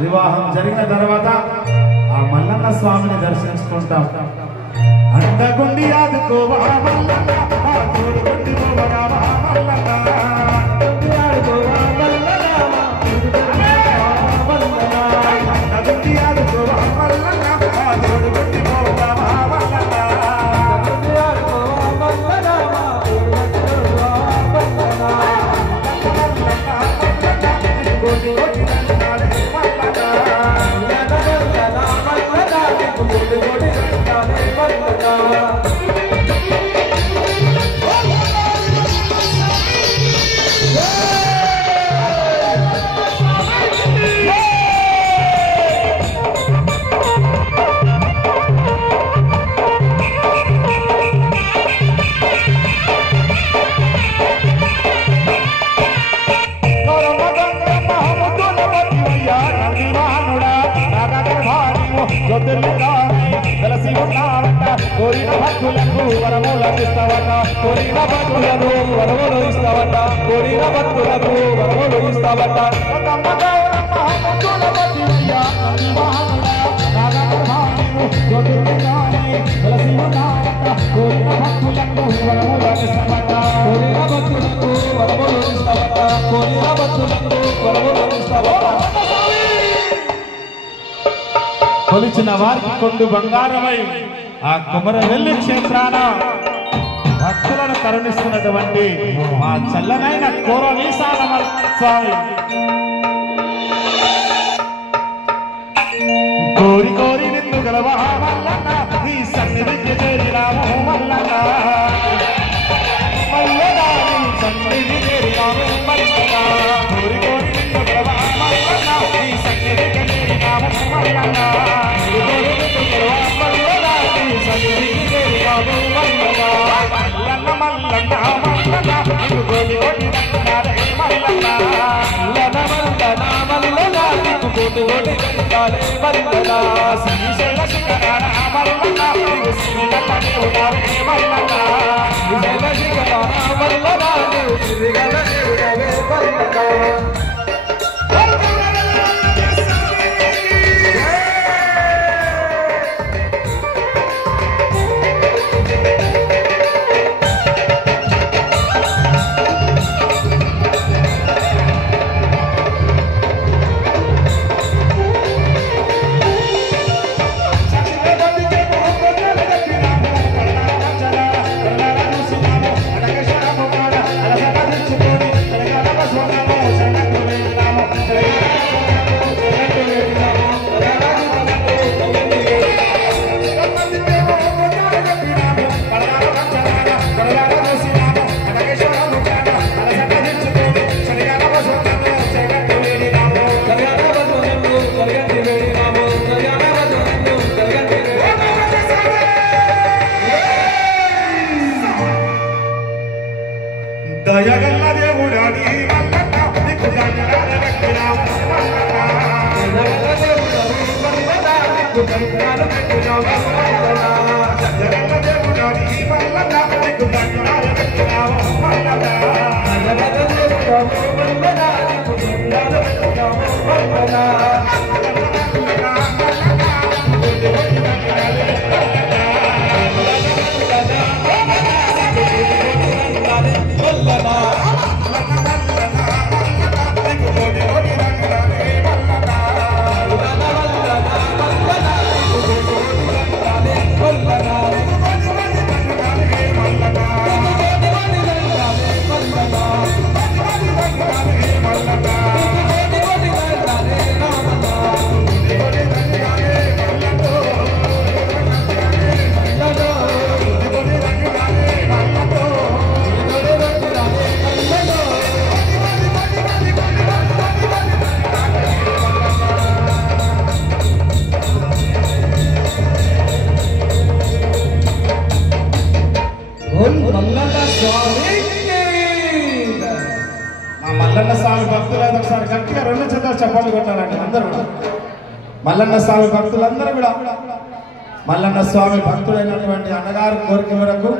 వివాహం జరిగిన తర్వాత ఆ మల్లన్న స్వామిని దర్శించుకుంటాం. అండగుండి ఆదుకోవా మల్లన్న, ఆ తోడుగుండి పోవగా మల్లన్న, అండగుండి ఆదుకోవా మల్లన్న, అండగుండి ఆదుకోవా మల్లన్న, ఆ తోడుగుండి పోవగా మల్లన్న, అండగుండి ఆదుకోవా మల్లన్న, కోరిన భక్తులకు వరములు ఇస్తావట, కోరిన భక్తులకు వరములు ఇస్తావట, కోరిన భక్తులకు వరములు ఇస్తావట. కోరిన భక్తులకు వరములు ఇస్తావట, కోరిన భక్తులకు వరములు ఇస్తావట, కోరిన భక్తులకు వరములు ఇస్తావట. కొలిచిన వారికి కొండు బంగారమై ఆ కొమరవెల్లి క్షేత్రాన భక్తులను కరుణిస్తున్నటువంటి మా చల్లనైన కోరవీసాల స్వామి కోరి కోరి నిన్ను గలవా మల్లన్న, నీ సన్నిధికి చేరినాము మల్లన్న, మల్లనా నీ సన్నిధి చేరినాము మల్లన్న, కోరి కోరి నిన్ను గలవా మల్లన్న, నీ సన్నిధికి చేరినాము మల్లన్న, కోరి నిన్ను గలవా మల్లన్న, నీ సన్నిధికి చేరినాము మల్లన్న, మల్లన్న మల్లన్న మల్లన్న, నీకు కోటి కోటి దండాలే మల్లన్న, మల్లన్న మల్లన్న మల్లన్న, నీకు కోటి కోటి దండాలే మల్లన్న, శ్రీశైల శిఖరాన మల్లన్న, నీకు శ్రీగల దేవుడవే మల్లన్న, శ్రీశైల శిఖరాన మల్లన్న, నీకు శ్రీగల దేవుడవే మల్లన్న. మల్లన్న స్వామి భక్తులందరూ ఒకసారి గట్టిగా 2 చేతులు చప్పట్లు కొట్టాలండి అందరూ. మల్లన్న స్వామి భక్తులందరూ కూడా మల్లన్న స్వామి భక్తులైనటువంటి అన్నగారి కోరిక మేరకు